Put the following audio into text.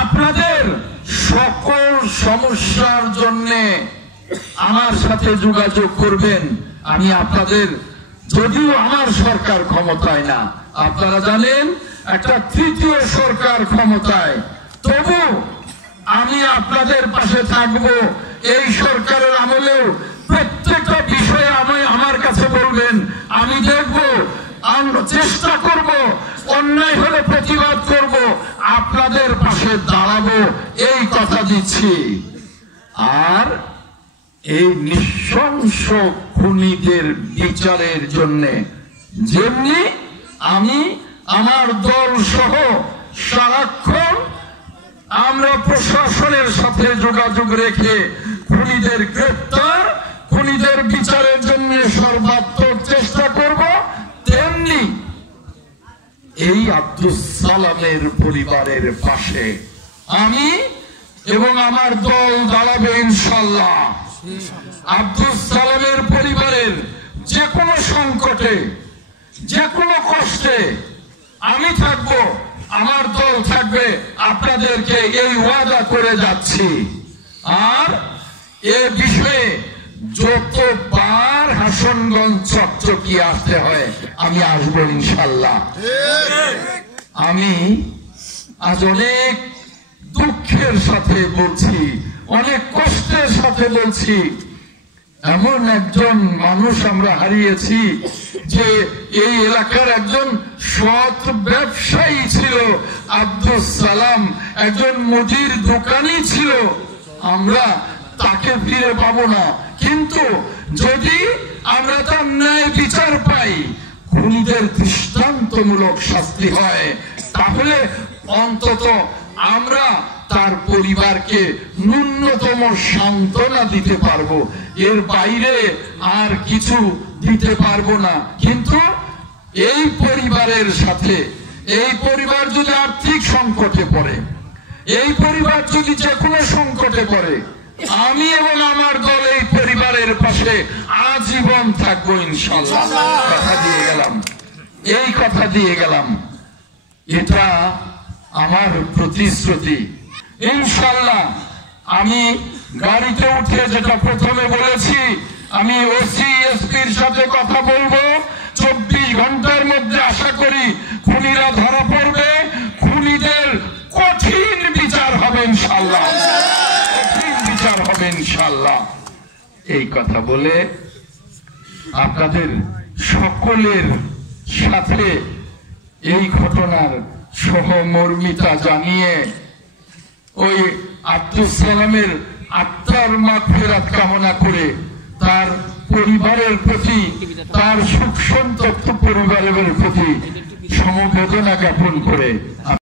আপনাদের সকল সমস্যার জন্য আমার সাথে যোগাযোগ করবেন। আমি আপনাদের, যদিও আমার সরকার ক্ষমতায় না, আপনারা জানেন একটা তৃতীয় সরকার ক্ষমতায়, তবু আমি আপনাদের পাশে থাকব। এই সরকারের আমলেও প্রত্যেকটা বিষয়ে আমার কাছে বলবেন, আমি দেখব, চেষ্টা করব, অন্যায় হলে প্রতিবাদ করব, আপনাদের পাশে দাঁড়াবো, এই কথা দিচ্ছি। আর এই নৃশংস খুনিদের বিচারের জন্য যেমনি আমি আমার দল সহ সারাক্ষণ আমরা প্রশাসনের সাথে যোগাযোগ রেখে খুনিদের গ্রেফতার, খুনিদের বিচারের জন্য সর্বাত্মক চেষ্টা করব, তেমনি এই আব্দুস সালামের পরিবারের পাশে আমি এবং আমার দল দাঁড়াবে ইনশাআল্লাহ। আব্দুস সালামের পরিবারের যে কোনো সংকটে, যে কোনো কষ্টে আমি থাকব, আমার দল থাকবে, আপনাদেরকে এই ওয়াদা করে যাচ্ছি। আর এ বিষয়ে যতবার হাসনগঞ্জ চকচকি আসতে হয় আমি আসবো ইনশাল্লাহ। আমি আজ অনেক দুঃখের সাথে বলছি, অনেক কষ্টের সাথে বলছি, এমন একজন মানুষ আমরা হারিয়েছি যে এই এলাকার একজন সৎ ব্যবসায়ী ছিল। আব্দুস সালাম একজন মুদির দোকানি ছিল। আমরা তাকে ফিরে পাবো না, কিন্তু যদি আমরা তার ন্যায় বিচার পাই, খুনিদের দৃষ্টান্তমূলক শাস্তি হয়, তাহলে অন্তত আমরা তার পরিবারকে ন্যূনতম সান্ত্বনা দিতে পারবো। এর বাইরে আর কিছু দিতে পারবো না। কিন্তু এই পরিবারের সাথে, এই পরিবার যদি আর্থিক সংকটে পড়ে, এই পরিবার যদি যে কোনো সংকটে পড়ে, আমি এবং আমার দল এই পরিবারের পাশে আজীবন থাকবো ইনশাআল্লাহ। কথা দিয়ে গেলাম, এই কথা দিয়ে গেলাম, এটা আমার প্রতিশ্রুতি ইনশাআল্লাহ। আমি গাড়িতে উঠে যেটা প্রথমে বলেছি, আমি ওসি এসপির সাথে কথা বলবো। 24 ঘন্টার মধ্যে আশা করি খুনিরা ধরা পড়বে, খুনিদের কঠিন বিচার হবে ইনশাআল্লাহ, কঠিন বিচার হবে ইনশাআল্লাহ। এই কথা বলে আপনাদের সকলের সাথে এই ঘটনার সহমর্মিতা জানিয়ে ওই আব্দুস সালামের আত্মার মাগফিরাত কামনা করে তার পরিবারের প্রতি, তার সুখ সন্তপ্ত পরিবারের প্রতি সমবেদনা জ্ঞাপন করে